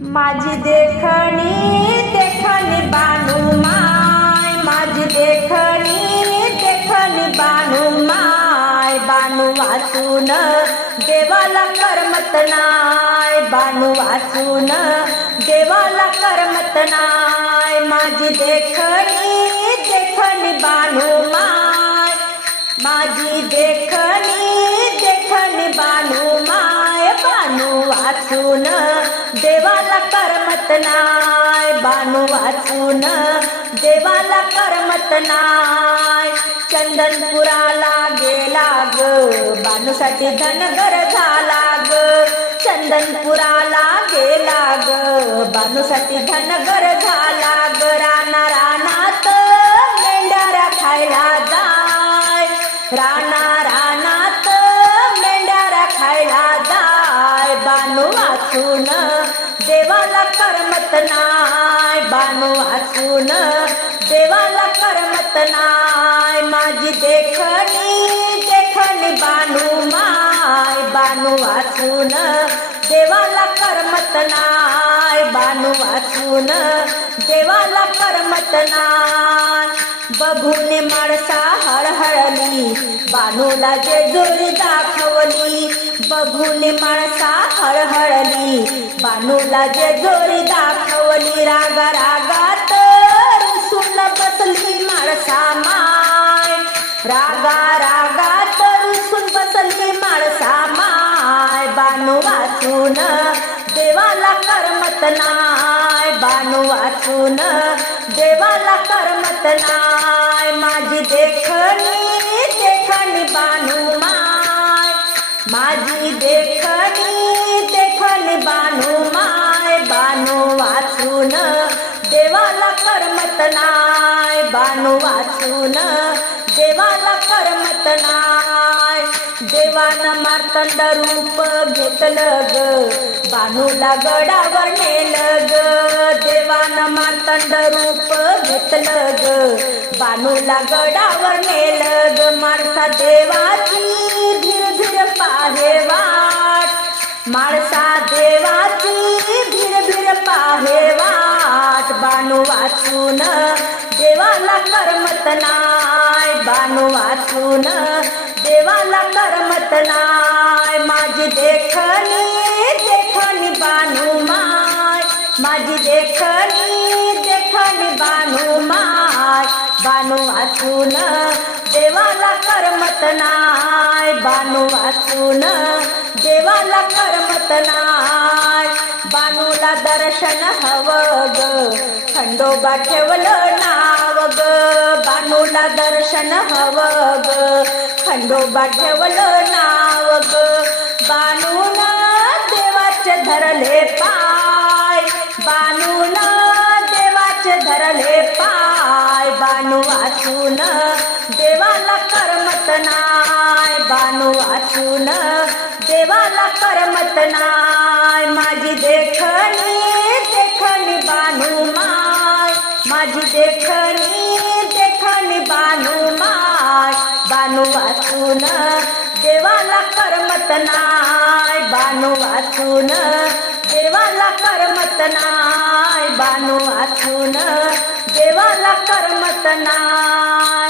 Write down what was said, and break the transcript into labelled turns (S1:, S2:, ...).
S1: माझी देखणी देखणी बानू माय. माझी देखणी देखणी बानू माय. बानू वाचून देवाला करमत नाय. बानू वाचून देवाला करमत नाय. माझी देखणी देखणी बानू माय. माझी देखणी देखणी बानू माय. बानू वाचून करमत नाय बानू वाचून देवाला करमत नाय. चंदनपुराला गेला ग बानूसाठी धनगर झाला ग. चंदनपुराला गेला ग बानूसाठी धनगर झाला ग. राणा रानात मेंढ्यारा खायला जाय. राणा रानात मेंढ्यारा खायला जाय. बानू वाचून नाय बानू वाचून देवाला करमत नाय माझी देखणी देखणी बानू माय बानू वाचून देवाला करमत नाय बानू वाचून देवाला करमत नाय. बघून माणसा हळहळली. बानूला जेजूर दाखवली बघून माणसा हळहळली. बानूला जेजूर दाखवली रागा रागात रुसून बसली माणसा माय. रागा रागात रुसून बसली माणसा माय. बानू वाचून देवाला करमत नाय. बानू वाचून देवाला करमत नाय. माझी देखणी देखणी बानू माय. माझी देखणी देखणी बानू माय. बानू वाचून देवाला करमत नाय. बानू वाचून देवाला करमत नाय देवानं मार्तंड रूप घेतलं ग. बानूला गडावर नेलं ग. देवानं मार्तंड रूप घेतलं ग. बानूला गडावर नेलं ग. माणसा देवाची धीर धीर पाहे वाट. माणसा देवाची धीर धीर पाहे वाट. बानू वाचून देवाला करमत नाय बानू वाचून. देवाला करमत नाय माझी देखणी देखणी बानू माय. माझी देखणी देखणी बानू माय. बानू वाचून. देवाला करमत नाय बानू वाचून. देवाला करमत नाय बानूला दर्शन हवं ग. खंडोबा ठेवलं ना ग बानूला दर्शन हवं ग खंडोबा ठेवलं नाव ग बानूला देवाचे धरले पाय बानूला देवाचे धरले पाय बानू वाचून देवाला करमत नाय बानू वाचून देवाला करमत नाय माझी देखणी देखणी बानू माय माझी देखणी देखणी बानू वाचून देवाला करमत नाय बानू वाचून देवाला करमत नाय बानू वाचून देवाला करमत नाय